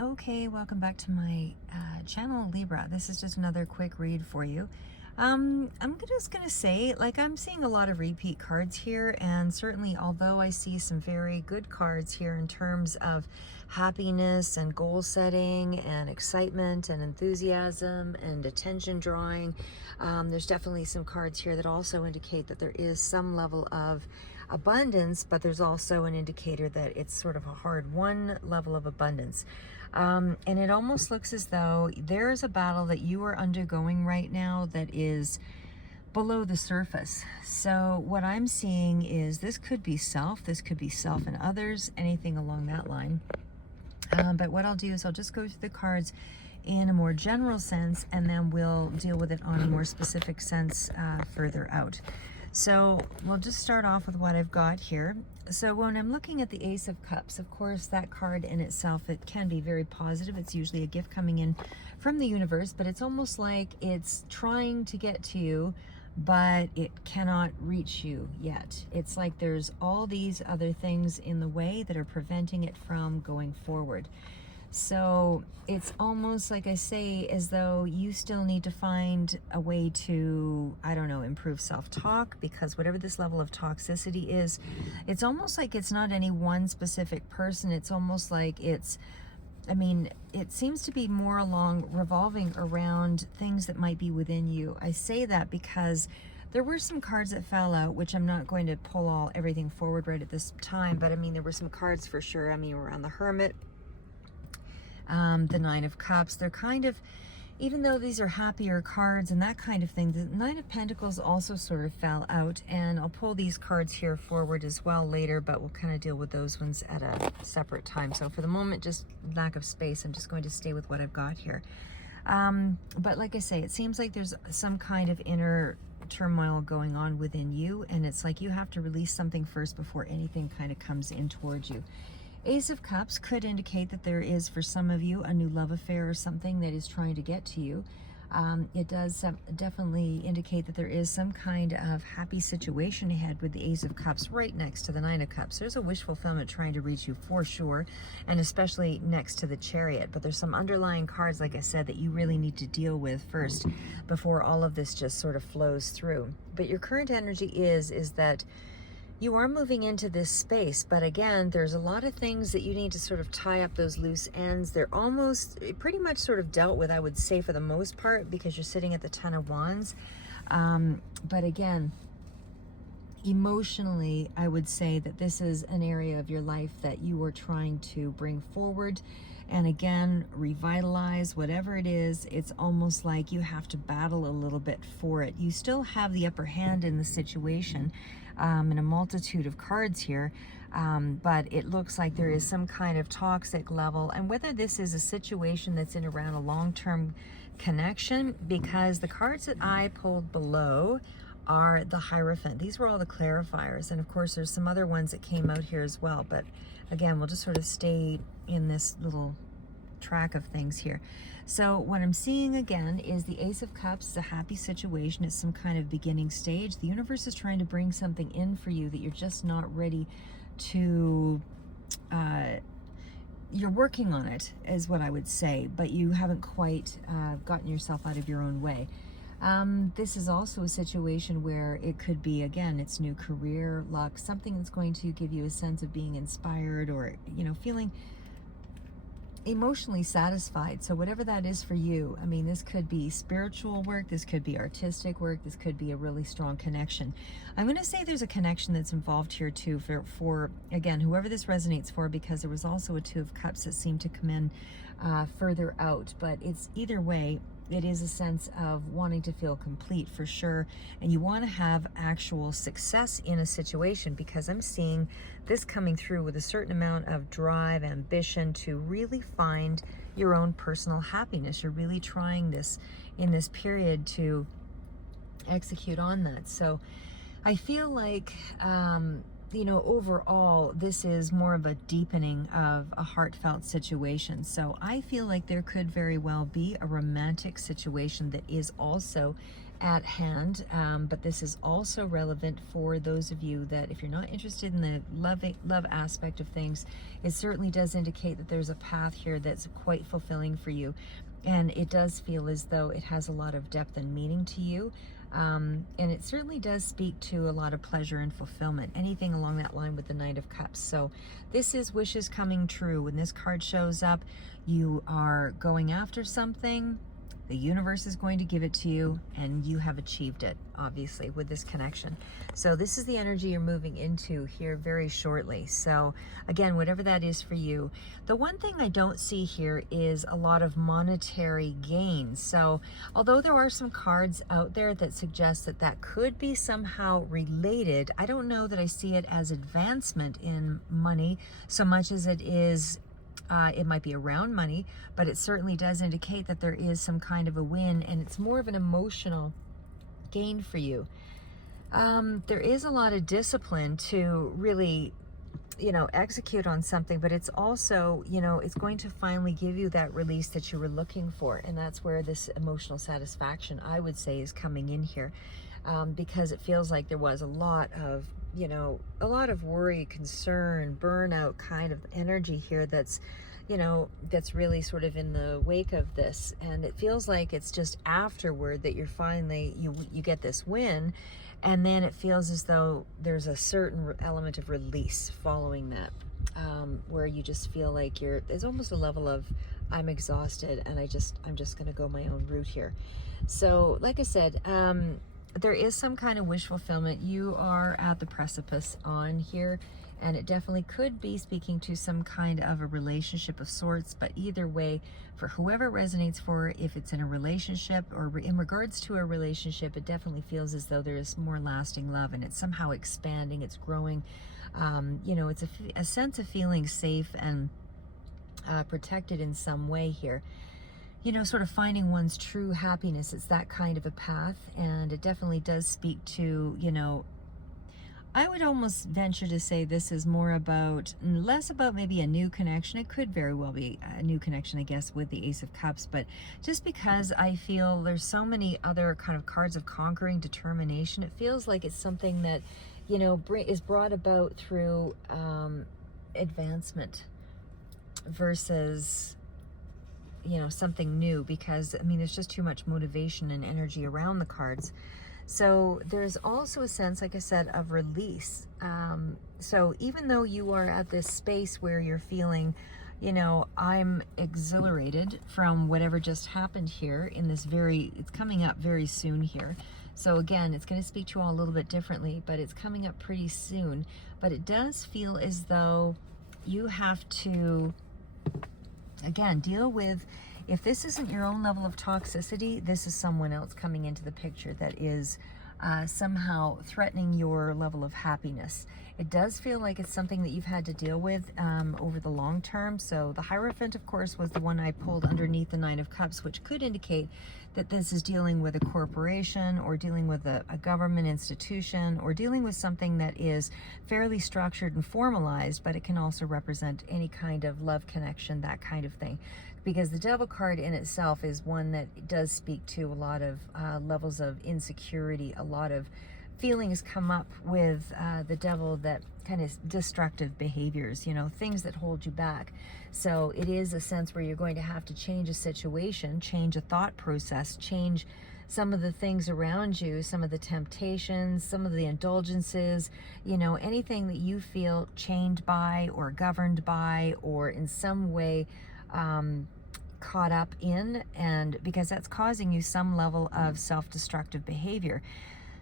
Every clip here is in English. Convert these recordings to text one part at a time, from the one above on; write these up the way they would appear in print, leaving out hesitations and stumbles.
Okay, welcome back to my channel, Libra. This is just another quick read for you. Just gonna say, like, I'm seeing a lot of repeat cards here, and certainly, although I see some very good cards here in terms of happiness and goal setting and excitement and enthusiasm and attention drawing, there's definitely some cards here that also indicate that there is some level of abundance, but there's also an indicator that it's sort of a hard-won level of abundance. And it almost looks as though there is a battle that you are undergoing right now that is below the surface. So what I'm seeing is this could be self and others, anything along that line. But what I'll do is I'll just go through the cards in a more general sense, and then we'll deal with it on a more specific sense further out. So we'll just start off with what I've got here. So when I'm looking at the Ace of Cups, of course, that card in itself, it can be very positive. It's usually a gift coming in from the universe, but it's almost like it's trying to get to you, but it cannot reach you yet. It's like there's all these other things in the way that are preventing it from going forward. So it's almost like I say, as though you still need to find a way to, I don't know, improve self-talk, because whatever this level of toxicity is, it's almost like it's not any one specific person. It's almost like it's, I mean, it seems to be more revolving around things that might be within you. I say that because there were some cards that fell out, which I'm not going to pull everything forward right at this time, but I mean, there were some cards for sure. I mean, around the Hermit, the Nine of Cups, they're kind of, even though these are happier cards and that kind of thing, the Nine of Pentacles also sort of fell out, and I'll pull these cards here forward as well later, but we'll kind of deal with those ones at a separate time. So for the moment, just lack of space, I'm just going to stay with what I've got here. But like I say, it seems like there's some kind of inner turmoil going on within you, and it's like you have to release something first before anything kind of comes in towards you. Ace of Cups could indicate that there is, for some of you, a new love affair or something that is trying to get to you. It does definitely indicate that there is some kind of happy situation ahead with the Ace of Cups right next to the Nine of Cups. There's a wish fulfillment trying to reach you for sure, and especially next to the Chariot. But there's some underlying cards, like I said, that you really need to deal with first before all of this just sort of flows through. But your current energy is that you are moving into this space, but again, there's a lot of things that you need to sort of tie up those loose ends. They're almost pretty much sort of dealt with, I would say, for the most part, because you're sitting at the Ten of Wands. But again, emotionally, I would say that this is an area of your life that you are trying to bring forward and again revitalize. Whatever it is, it's almost like you have to battle a little bit for it. You still have the upper hand in the situation, in a multitude of cards here, but it looks like there is some kind of toxic level, and whether this is a situation that's in around a long-term connection, because the cards that I pulled below are the Hierophant. These were all the clarifiers, and of course there's some other ones that came out here as well, but again, we'll just sort of stay in this little track of things here. So what I'm seeing again is the Ace of Cups is a happy situation. It's some kind of beginning stage. The universe is trying to bring something in for you that you're just not ready to, you're working on it, is what I would say, but you haven't quite gotten yourself out of your own way. This is also a situation where it could be, again, it's new career, luck, something that's going to give you a sense of being inspired or, you know, feeling emotionally satisfied. So whatever that is for you, I mean, this could be spiritual work, this could be artistic work, this could be a really strong connection. I'm going to say there's a connection that's involved here too for again, whoever this resonates for, because there was also a Two of Cups that seemed to come in further out. But it's either way, it is a sense of wanting to feel complete for sure, and you want to have actual success in a situation, because I'm seeing this coming through with a certain amount of drive, ambition to really find your own personal happiness. You're really trying this in this period to execute on that. So I feel like you know, overall, this is more of a deepening of a heartfelt situation. So I feel like there could very well be a romantic situation that is also at hand, but this is also relevant for those of you that if you're not interested in the love aspect of things, it certainly does indicate that there's a path here that's quite fulfilling for you, and it does feel as though it has a lot of depth and meaning to you. And it certainly does speak to a lot of pleasure and fulfillment, anything along that line with the Knight of Cups. So this is wishes coming true. When this card shows up, you are going after something, the universe is going to give it to you, and you have achieved it, obviously, with this connection. So this is the energy you're moving into here very shortly. So again, whatever that is for you. The one thing I don't see here is a lot of monetary gain. So although there are some cards out there that suggest that that could be somehow related, I don't know that I see it as advancement in money so much as it is it might be around money, but it certainly does indicate that there is some kind of a win, and it's more of an emotional gain for you. There is a lot of discipline to really, execute on something, but it's also, it's going to finally give you that release that you were looking for. And that's where this emotional satisfaction, I would say, is coming in here, because it feels like there was a lot of worry, concern, burnout kind of energy here that's really sort of in the wake of this. And it feels like it's just afterward that you're finally, you get this win, and then it feels as though there's a certain element of release following that, where you just feel like there's almost a level of, I'm exhausted and I'm just going to go my own route here. So like I said, there is some kind of wish fulfillment. You are at the precipice on here, and it definitely could be speaking to some kind of a relationship of sorts. But either way, for whoever it resonates for, if it's in a relationship or in regards to a relationship, it definitely feels as though there is more lasting love, and it's somehow expanding, it's growing. It's a sense of feeling safe and protected in some way here. Sort of finding one's true happiness. It's that kind of a path, and it definitely does speak to, I would almost venture to say this is less about maybe a new connection. It could very well be a new connection, I guess, with the Ace of Cups, but just because I feel there's so many other kind of cards of conquering, determination, it feels like it's something that, is brought about through advancement versus something new, because there's just too much motivation and energy around the cards. So there's also a sense, like I said, of release. So even though you are at this space where you're feeling, I'm exhilarated from whatever just happened here in this it's coming up very soon here. So again, it's going to speak to you all a little bit differently, but it's coming up pretty soon. But it does feel as though you have to, again, deal with, if this isn't your own level of toxicity, this is someone else coming into the picture that is somehow threatening your level of happiness. It does feel like it's something that you've had to deal with over the long term. So the Hierophant, of course, was the one I pulled underneath the Nine of Cups, which could indicate that this is dealing with a corporation, or dealing with a government institution, or dealing with something that is fairly structured and formalized, but it can also represent any kind of love connection, that kind of thing. Because the Devil card in itself is one that does speak to a lot of levels of insecurity, a lot of feelings come up with the Devil, that kind of destructive behaviors, things that hold you back. So it is a sense where you're going to have to change a situation, change a thought process, change some of the things around you, some of the temptations, some of the indulgences, anything that you feel chained by or governed by, or in some way caught up in, and because that's causing you some level of self-destructive behavior.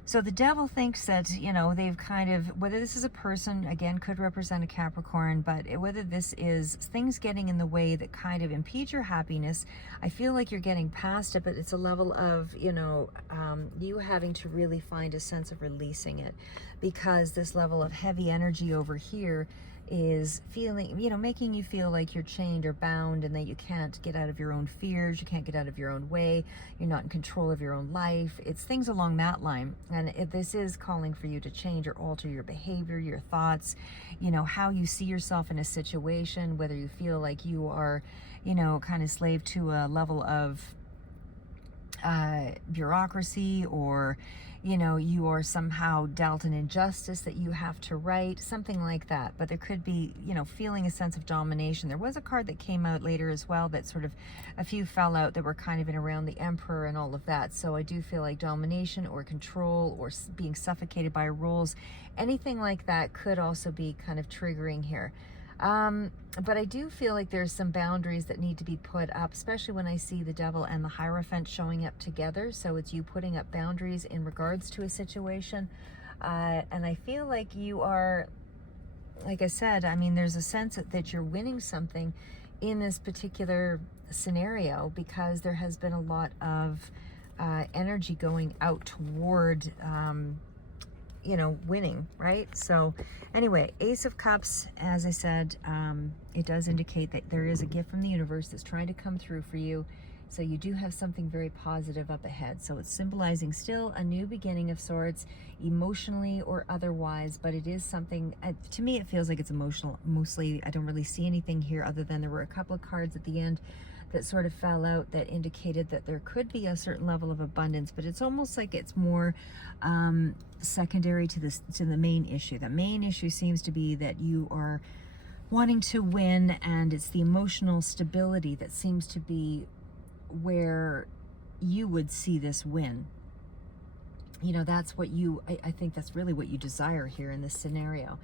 So the Devil thinks that, they've kind of, whether this is a person, again, could represent a Capricorn, but whether this is things getting in the way that kind of impede your happiness, I feel like you're getting past it, but it's a level of, you having to really find a sense of releasing it, because this level of heavy energy over here is feeling, making you feel like you're chained or bound, and that you can't get out of your own fears, you can't get out of your own way, you're not in control of your own life. It's things along that line. And this is calling for you to change or alter your behavior, your thoughts, how you see yourself in a situation, whether you feel like you are, kind of slave to a level of bureaucracy, or you know, you are somehow dealt an injustice that you have to right, something like that. But there could be, you know, feeling a sense of domination. There was a card that came out later as well that sort of, a few fell out that were kind of in around the Emperor and all of that. So I do feel like domination or control or being suffocated by rules, anything like that could also be kind of triggering here. But I do feel like there's some boundaries that need to be put up, especially when I see the Devil and the Hierophant showing up together. So it's you putting up boundaries in regards to a situation. And I feel like you are, like I said, I mean, there's a sense that you're winning something in this particular scenario, because there has been a lot of energy going out toward you know, winning, right? So anyway, Ace of Cups, as I said, it does indicate that there is a gift from the universe that's trying to come through for you. So you do have something very positive up ahead. So it's symbolizing still a new beginning of sorts, emotionally or otherwise, but it is something, to me, it feels like it's emotional. Mostly, I don't really see anything here other than there were a couple of cards at the end that sort of fell out that indicated that there could be a certain level of abundance, but it's almost like it's more secondary to the main issue. The main issue seems to be that you are wanting to win, and it's the emotional stability that seems to be where you would see this win. You know, that's what you, I think that's really what you desire here in this scenario.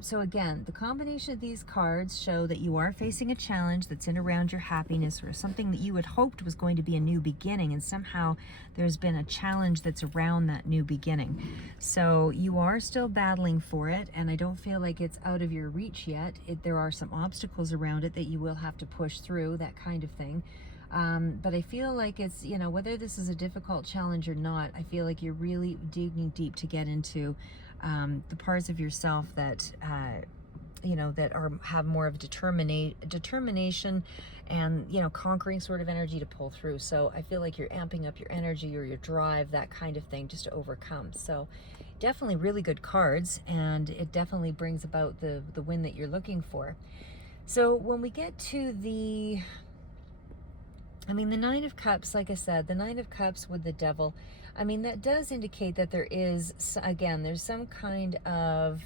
So again, the combination of these cards show that you are facing a challenge that's in around your happiness, or something that you had hoped was going to be a new beginning, and somehow there's been a challenge that's around that new beginning. So you are still battling for it, and I don't feel like it's out of your reach yet. There are some obstacles around it that you will have to push through, that kind of thing. But I feel like it's, you know, whether this is a difficult challenge or not, I feel like you're really digging deep to get into the parts of yourself that, you know, that have more of determination and, you know, conquering sort of energy to pull through. So I feel like you're amping up your energy or your drive, that kind of thing, just to overcome. So definitely really good cards, and it definitely brings about the win that you're looking for. So when we get to the Nine of Cups, like I said, the Nine of Cups with the Devil, I mean, that does indicate that there is, again, there's some kind of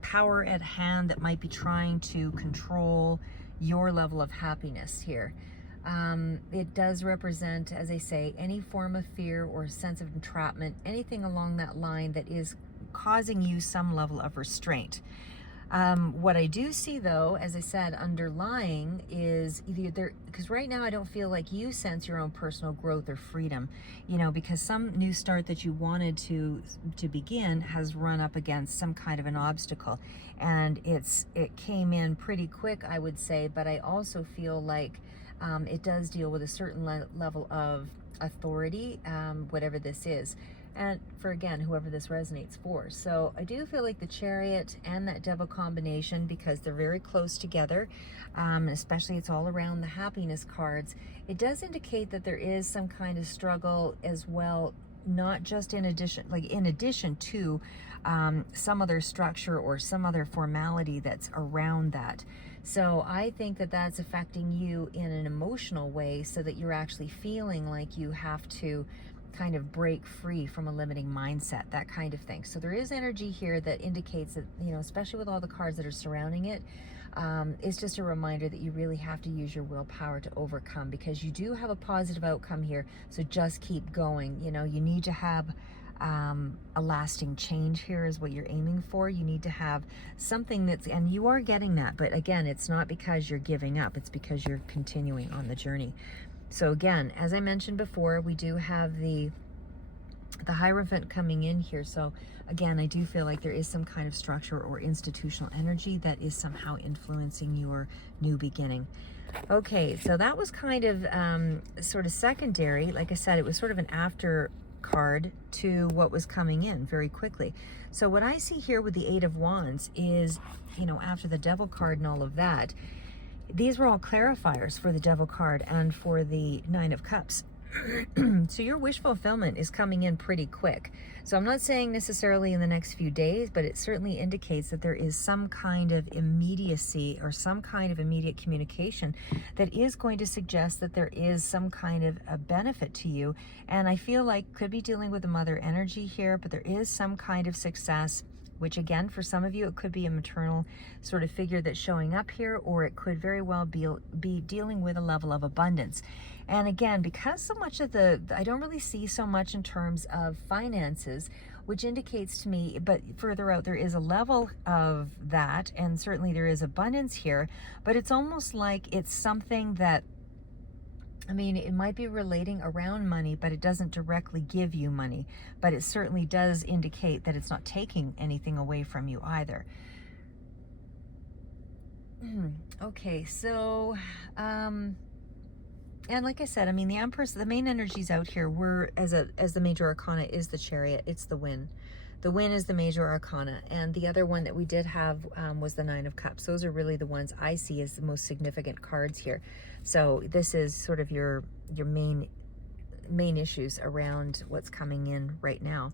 power at hand that might be trying to control your level of happiness here. It does represent, as I say, any form of fear or sense of entrapment, anything along that line that is causing you some level of restraint. What I do see, though, as I said, underlying is either there, because right now I don't feel like you sense your own personal growth or freedom, you know, because some new start that you wanted to begin has run up against some kind of an obstacle, and it came in pretty quick, I would say. But I also feel like it does deal with a certain level of authority, whatever this is. And for, again, whoever this resonates for. So I do feel like the Chariot and that Devil combination, because they're very close together, especially it's all around the happiness cards, it does indicate that there is some kind of struggle as well, not just in addition to some other structure or some other formality that's around that. So I think that that's affecting you in an emotional way, so that you're actually feeling like you have to kind of break free from a limiting mindset, that kind of thing. So there is energy here that indicates that, you know, especially with all the cards that are surrounding it, it's just a reminder that you really have to use your willpower to overcome, because you do have a positive outcome here. So just keep going. You know, you need to have a lasting change here is what you're aiming for. You need to have something that's, and you are getting that, but again, it's not because you're giving up, it's because you're continuing on the journey. So again, as I mentioned before, we do have the Hierophant coming in here. So again, I do feel like there is some kind of structure or institutional energy that is somehow influencing your new beginning. Okay, so that was kind of sort of secondary. Like I said, it was sort of an after card to what was coming in very quickly. So what I see here with the Eight of Wands is, you know, after the Devil card and all of that, these were all clarifiers for the Devil card and for the Nine of Cups. So your wish fulfillment is coming in pretty quick. So I'm not saying necessarily in the next few days, but it certainly indicates that there is some kind of immediacy or some kind of immediate communication that is going to suggest that there is some kind of a benefit to you. And I feel like could be dealing with the mother energy here, but there is some kind of success, which again, for some of you, it could be a maternal sort of figure that's showing up here, or it could very well be dealing with a level of abundance. And again, because so much of I don't really see so much in terms of finances, which indicates to me, but further out, there is a level of that, and certainly there is abundance here, but it's almost like it's something that, I mean, it might be relating around money, but it doesn't directly give you money, but it certainly does indicate that it's not taking anything away from you either. Okay, so, and like I said, I mean, the Empress, the main energies out here were, as the major arcana is the Chariot, it's the Wind. The Wind is the major arcana, and the other one that we did have was the Nine of Cups. Those are really the ones I see as the most significant cards here. So this is sort of your main issues around what's coming in right now.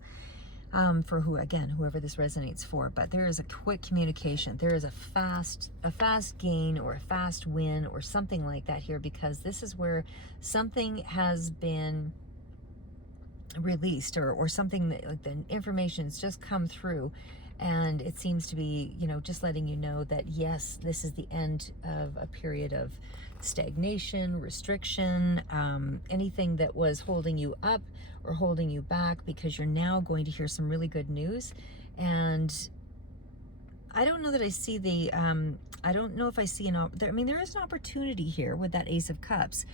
For whoever this resonates for, but there is a quick communication. There is a fast gain or a fast win or something like that here, because this is where something has been released or something that, like, the information's just come through, and it seems to be, just letting you know that yes, this is the end of a period of stagnation, restriction, anything that was holding you up or holding you back, because you're now going to hear some really good news. And I don't know that I see I don't know if I see there is an opportunity here with that Ace of Cups,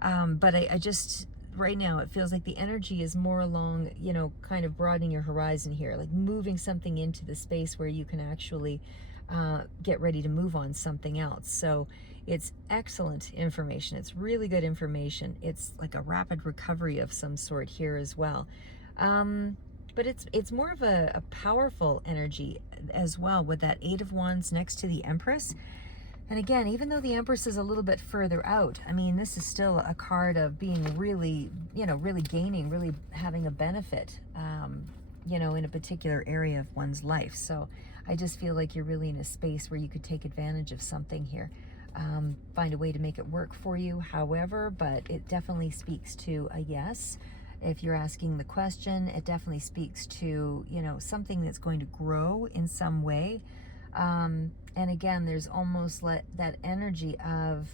but I just, right now, it feels like the energy is more along, kind of broadening your horizon here, like moving something into the space where you can actually get ready to move on something else. So it's excellent information. It's really good information. It's like a rapid recovery of some sort here as well. But it's more of a powerful energy as well, with that Eight of Wands next to the Empress. And again, even though the Empress is a little bit further out, I mean, this is still a card of being really, really gaining, really having a benefit, in a particular area of one's life. So I just feel like you're really in a space where you could take advantage of something here. Find a way to make it work for you, however, but it definitely speaks to a yes. If you're asking the question, it definitely speaks to, something that's going to grow in some way. And again, there's almost that energy of,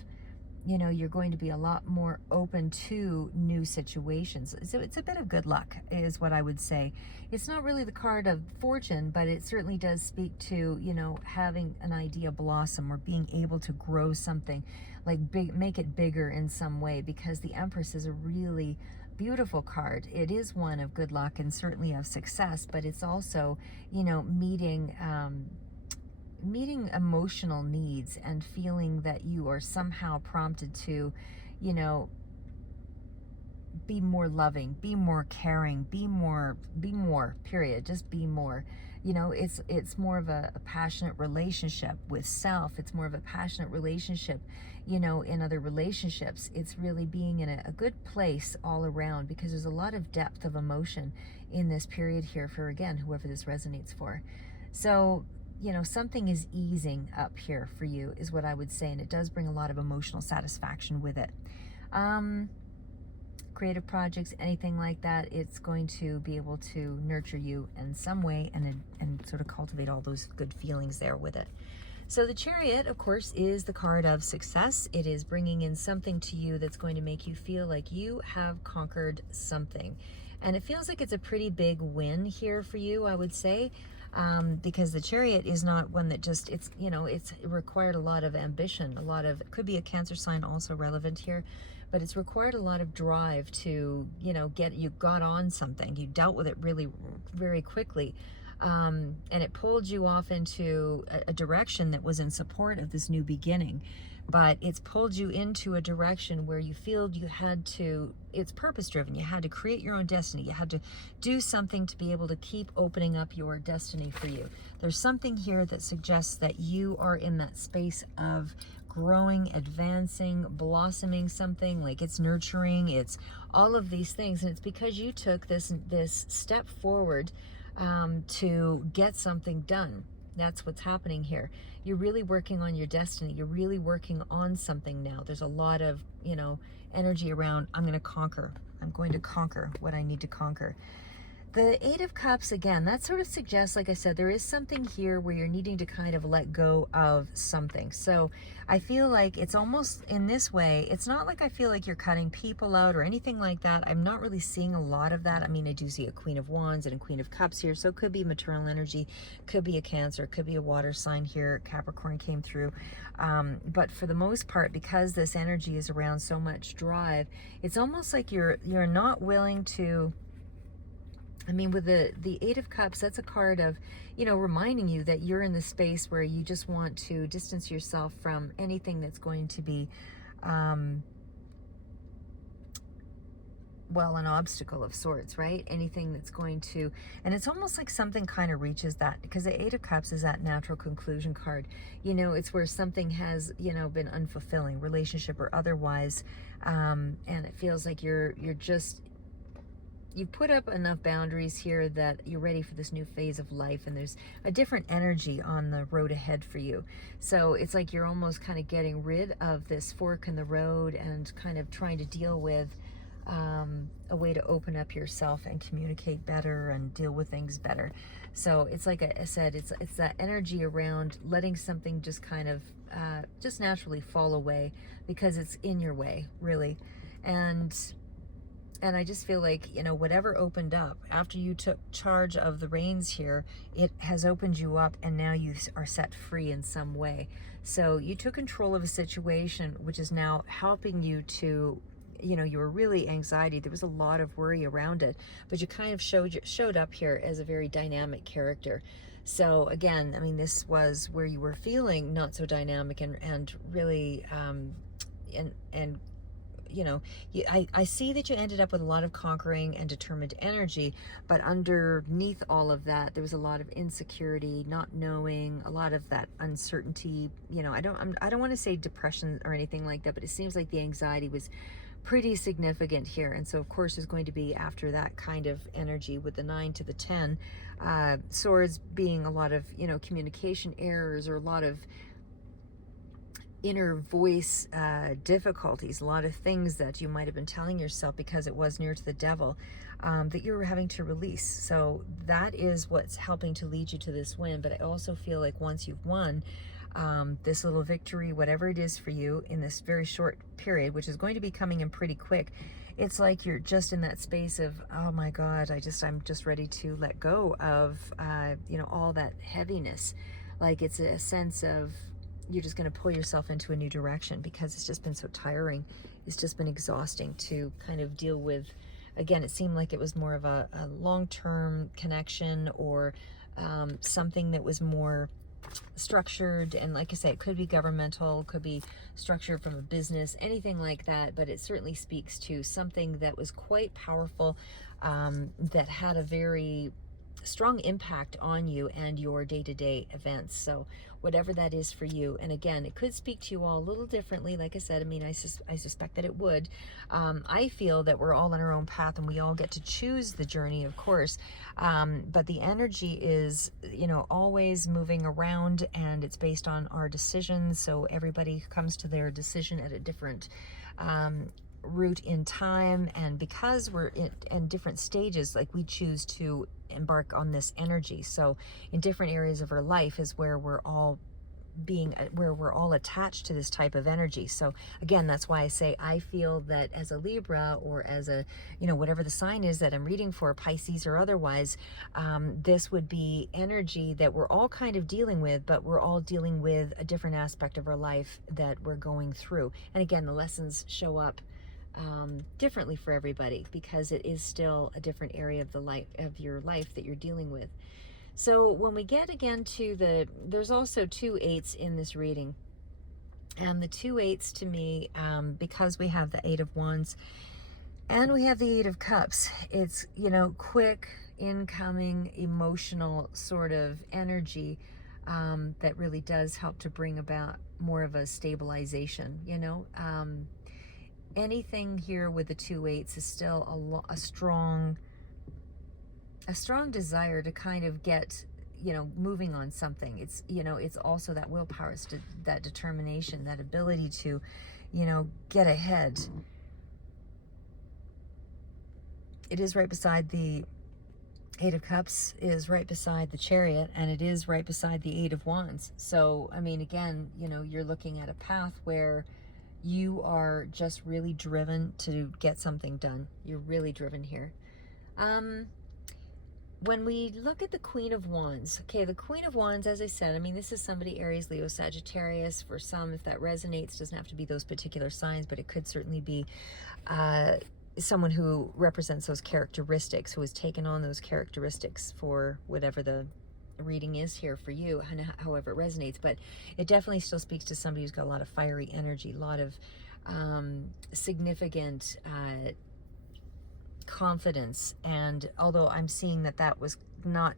you're going to be a lot more open to new situations. So it's a bit of good luck is what I would say. It's not really the card of fortune, but it certainly does speak to, having an idea blossom or being able to grow something, like make it bigger in some way, because the Empress is a really beautiful card. It is one of good luck and certainly of success, but it's also, meeting emotional needs and feeling that you are somehow prompted to, be more loving, be more caring, be more, period. Just be more. It's more of a passionate relationship with self. It's more of a passionate relationship, in other relationships. It's really being in a good place all around, because there's a lot of depth of emotion in this period here for, again, whoever this resonates for. So, something is easing up here for you is what I would say, and it does bring a lot of emotional satisfaction with it. Creative projects, anything like that, it's going to be able to nurture you in some way and sort of cultivate all those good feelings there with it. So the Chariot, of course, is the card of success. It is bringing in something to you that's going to make you feel like you have conquered something. And it feels like it's a pretty big win here for you, I would say. Because the Chariot is not one that just, it required a lot of ambition, it could be a Cancer sign also relevant here, but it's required a lot of drive to, you got on something, you dealt with it really very quickly, and it pulled you off into a direction that was in support of this new beginning. But it's pulled you into a direction where you feel you had to, it's purpose driven. You had to create your own destiny. You had to do something to be able to keep opening up your destiny for you. There's something here that suggests that you are in that space of growing, advancing, blossoming something, like it's nurturing, it's all of these things. And it's because you took this step forward to get something done. That's what's happening here. You're really working on your destiny. You're really working on something now. There's a lot of, energy around, I'm going to conquer. I'm going to conquer what I need to conquer. The Eight of Cups, again, that sort of suggests, like I said, there is something here where you're needing to kind of let go of something. So I feel like it's almost in this way, it's not like I feel like you're cutting people out or anything like that. I'm not really seeing a lot of that. I mean, I do see a Queen of Wands and a Queen of Cups here. So it could be maternal energy, could be a Cancer, could be a water sign here. Capricorn came through. But for the most part, because this energy is around so much drive, it's almost like you're not willing to, I mean, with the Eight of Cups, that's a card of, reminding you that you're in the space where you just want to distance yourself from anything that's going to be, well, an obstacle of sorts, right? Anything that's going to, and it's almost like something kind of reaches that, because the Eight of Cups is that natural conclusion card. It's where something has, been unfulfilling, relationship or otherwise, and it feels like you've put up enough boundaries here that you're ready for this new phase of life, and there's a different energy on the road ahead for you. So it's like you're almost kind of getting rid of this fork in the road and kind of trying to deal with a way to open up yourself and communicate better and deal with things better. So it's like I said, it's that energy around letting something just kind of just naturally fall away because it's in your way, really. And I just feel like, whatever opened up after you took charge of the reins here, it has opened you up, and now you are set free in some way. So you took control of a situation, which is now helping you to, you were really anxiety. There was a lot of worry around it, but you kind of showed up here as a very dynamic character. So again, I mean, this was where you were feeling not so dynamic and really, I see that you ended up with a lot of conquering and determined energy, but underneath all of that, there was a lot of insecurity, not knowing, a lot of that uncertainty. I don't want to say depression or anything like that, but it seems like the anxiety was pretty significant here. And so of course there's going to be, after that kind of energy with the 9 to the 10, swords being a lot of, communication errors or a lot of inner voice difficulties, a lot of things that you might have been telling yourself because it was near to the devil, that you were having to release. So that is what's helping to lead you to this win. But I also feel like once you've won this little victory, whatever it is for you in this very short period, which is going to be coming in pretty quick, it's like you're just in that space of, oh my God, I'm just ready to let go of, all that heaviness. Like it's a sense of, you're just going to pull yourself into a new direction because it's just been so tiring. It's just been exhausting to kind of deal with. Again, it seemed like it was more of a long-term connection or something that was more structured. And like I say, it could be governmental, could be structured from a business, anything like that. But it certainly speaks to something that was quite powerful, that had a very strong impact on you and your day-to-day events. So whatever that is for you, and again, it could speak to you all a little differently. Like I said, I mean, I suspect that it would. I feel that we're all on our own path and we all get to choose the journey, of course, but the energy is, always moving around, and it's based on our decisions. So everybody comes to their decision at a different route in time, and because we're in different stages, like we choose to embark on this energy. So in different areas of our life is where we're all attached to this type of energy. So again, that's why I say I feel that as a Libra, or as a, whatever the sign is that I'm reading for, Pisces or otherwise, this would be energy that we're all kind of dealing with, but we're all dealing with a different aspect of our life that we're going through. And again, the lessons show up differently for everybody because it is still a different area of your life that you're dealing with. So when we get again to there's also 2 8s in this reading, and the 2 8s to me, because we have the 8 of Wands and we have the 8 of Cups, it's, quick, incoming, emotional sort of energy. that really does help to bring about more of a stabilization, you know. Anything here with the 2/8 is still a strong desire to kind of get, you know, moving on something. It's, you know, it's also that willpower, it's that determination, that ability to, you know, get ahead. It is right beside the 8 of Cups, is right beside the Chariot, and it is right beside the 8 of Wands. So, I mean, again, you know, you're looking at a path where you are just really driven to get something done. You're really driven here. When we look at the Queen of Wands, okay, the Queen of Wands, as I said, I mean, this is somebody Aries, Leo, Sagittarius. For some, if that resonates, doesn't have to be those particular signs, but it could certainly be someone who represents those characteristics, who has taken on those characteristics for whatever the reading is here for you, and however it resonates. But it definitely still speaks to somebody who's got a lot of fiery energy, a lot of significant confidence. And although I'm seeing that that was not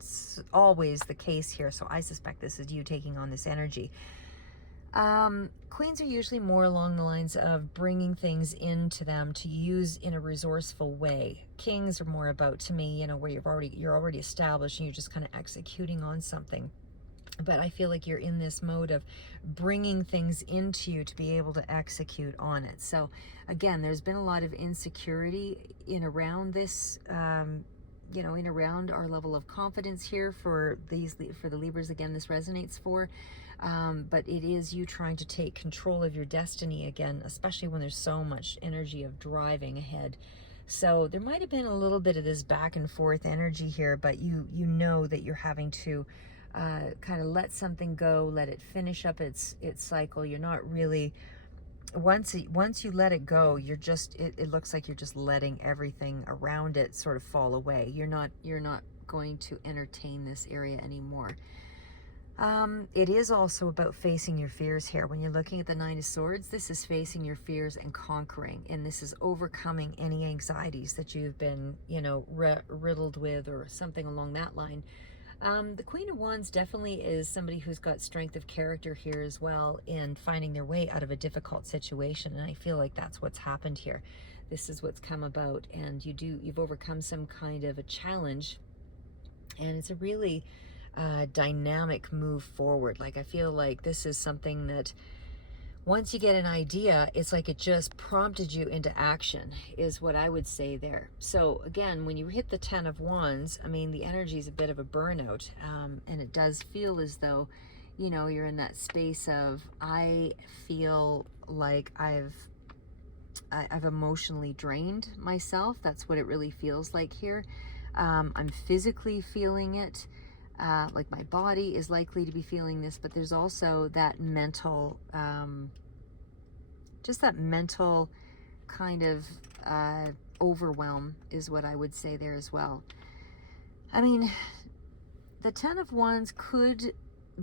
always the case here, so I suspect this is you taking on this energy. Queens are usually more along the lines of bringing things into them to use in a resourceful way. Kings are more about, to me, you know, where you're already established and you're just kind of executing on something. But I feel like you're in this mode of bringing things into you to be able to execute on it. So again, there's been a lot of insecurity in around this, you know, in around our level of confidence here for the Libras. Again, this resonates for, but it is you trying to take control of your destiny again, especially when there's so much energy of driving ahead. So there might have been a little bit of this back and forth energy here, but you know that you're having to kind of let something go, let it finish up its cycle. You're not really, once you let it go, you're just, it looks like you're just letting everything around it sort of fall away. You're not going to entertain this area anymore. It is also about facing your fears here. When you're looking at the 9 of Swords, this is facing your fears and conquering, and this is overcoming any anxieties that you've been, you know, riddled with or something along that line. The Queen of Wands definitely is somebody who's got strength of character here as well in finding their way out of a difficult situation, and I feel like that's what's happened here. This is what's come about, and you've overcome some kind of a challenge, and it's a really dynamic move forward. Like, I feel like this is something that once you get an idea, it's like it just prompted you into action, is what I would say there. So again, when you hit the 10 of Wands, I mean, the energy is a bit of a burnout, and it does feel as though, you know, you're in that space of, I feel like I've emotionally drained myself. That's what it really feels like here. I'm physically feeling it. Like my body is likely to be feeling this, but there's also that mental, just that mental kind of overwhelm is what I would say there as well. I mean, the 10 of Wands could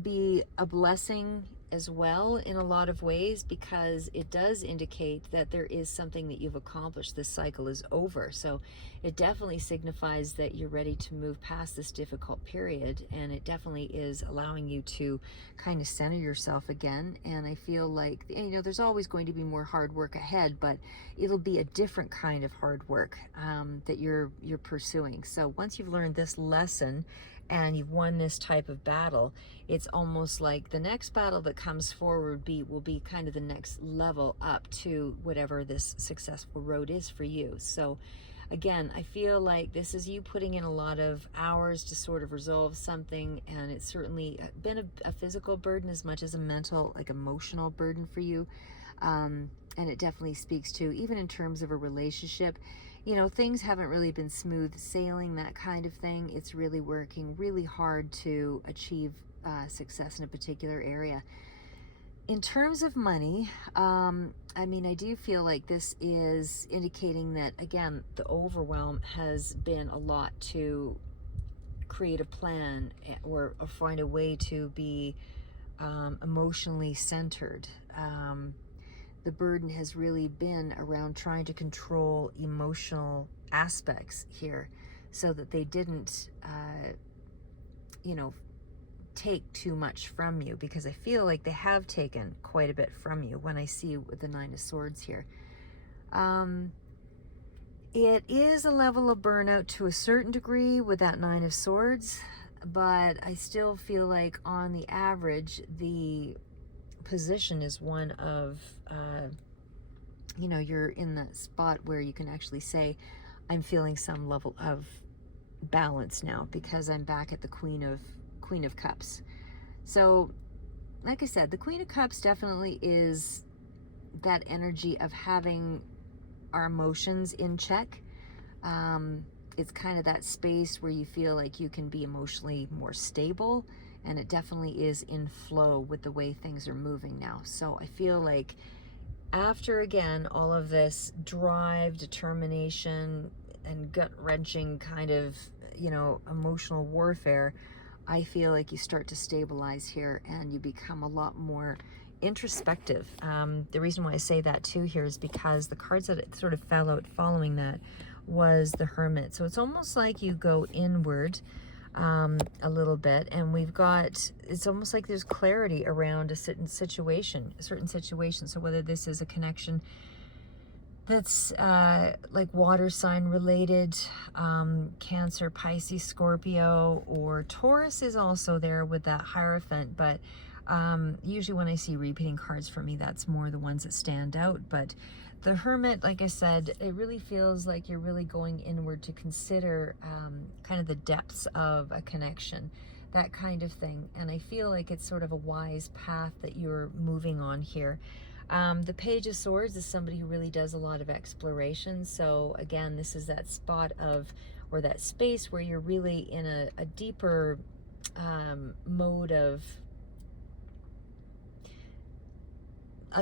be a blessing as well in a lot of ways, because it does indicate that there is something that you've accomplished. This cycle is over, so it definitely signifies that you're ready to move past this difficult period, and it definitely is allowing you to kind of center yourself again. And I feel like, you know, there's always going to be more hard work ahead, but it'll be a different kind of hard work that you're pursuing. So once you've learned this lesson and you've won this type of battle, it's almost like the next battle that comes forward will be kind of the next level up to whatever this successful road is for you. So again, I feel like this is you putting in a lot of hours to sort of resolve something, and it's certainly been a physical burden as much as a mental, like emotional burden for you. And it definitely speaks to, even in terms of a relationship, you know, things haven't really been smooth sailing, that kind of thing. It's really working really hard to achieve success in a particular area. In terms of money, I mean, I do feel like this is indicating that, again, the overwhelm has been a lot to create a plan or find a way to be emotionally centered. The burden has really been around trying to control emotional aspects here so that they didn't, you know, take too much from you, because I feel like they have taken quite a bit from you when I see with the Nine of Swords here. It is a level of burnout to a certain degree with that Nine of Swords, but I still feel like on the average, the position is one of, you know, you're in that spot where you can actually say, I'm feeling some level of balance now because I'm back at the Queen of Cups. So, like I said, the Queen of Cups definitely is that energy of having our emotions in check. It's kind of that space where you feel like you can be emotionally more stable, and it definitely is in flow with the way things are moving now. So I feel like after, again, all of this drive, determination, and gut-wrenching kind of, you know, emotional warfare, I feel like you start to stabilize here and you become a lot more introspective. The reason why I say that too here is because the cards that sort of fell out following that was the Hermit. So it's almost like you go inward a little bit, and we've got, it's almost like there's clarity around a certain situation. So whether this is a connection that's like water sign related, Cancer, Pisces, Scorpio, or Taurus is also there with that Hierophant. But usually when I see repeating cards for me, that's more the ones that stand out. But the Hermit, like I said, it really feels like you're really going inward to consider kind of the depths of a connection, that kind of thing. And I feel like it's sort of a wise path that you're moving on here. The Page of Swords is somebody who really does a lot of exploration. So again, this is that spot of, or that space where you're really in a deeper mode of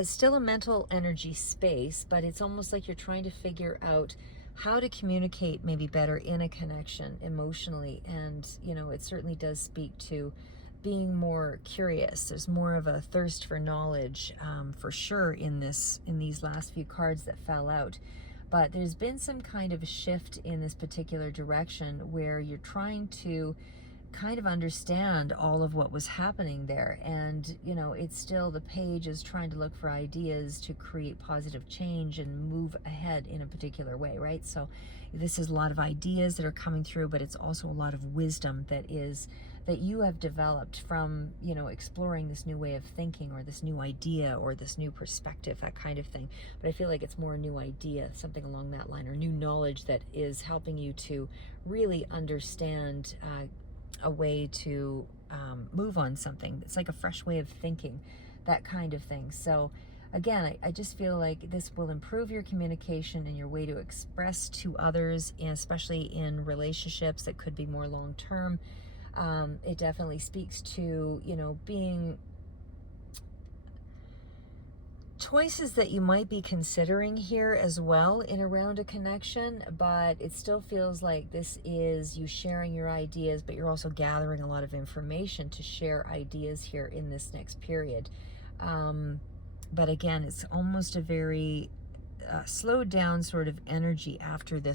still a mental energy space, but it's almost like you're trying to figure out how to communicate maybe better in a connection emotionally. And, you know, it certainly does speak to being more curious. There's more of a thirst for knowledge, for sure, in these last few cards that fell out. But there's been some kind of a shift in this particular direction where you're trying to kind of understand all of what was happening there. And, you know, it's still, the Page is trying to look for ideas to create positive change and move ahead in a particular way, right? So this is a lot of ideas that are coming through, but it's also a lot of wisdom that you have developed from, you know, exploring this new way of thinking, or this new idea, or this new perspective, that kind of thing. But I feel like it's more a new idea, something along that line, or new knowledge that is helping you to really understand a way to move on something. It's like a fresh way of thinking, that kind of thing. So again, I just feel like this will improve your communication and your way to express to others, and especially in relationships that could be more long-term. It definitely speaks to, you know, being choices that you might be considering here as well in around a connection. But it still feels like this is you sharing your ideas, but you're also gathering a lot of information to share ideas here in this next period. But again, it's almost a very slowed down sort of energy after this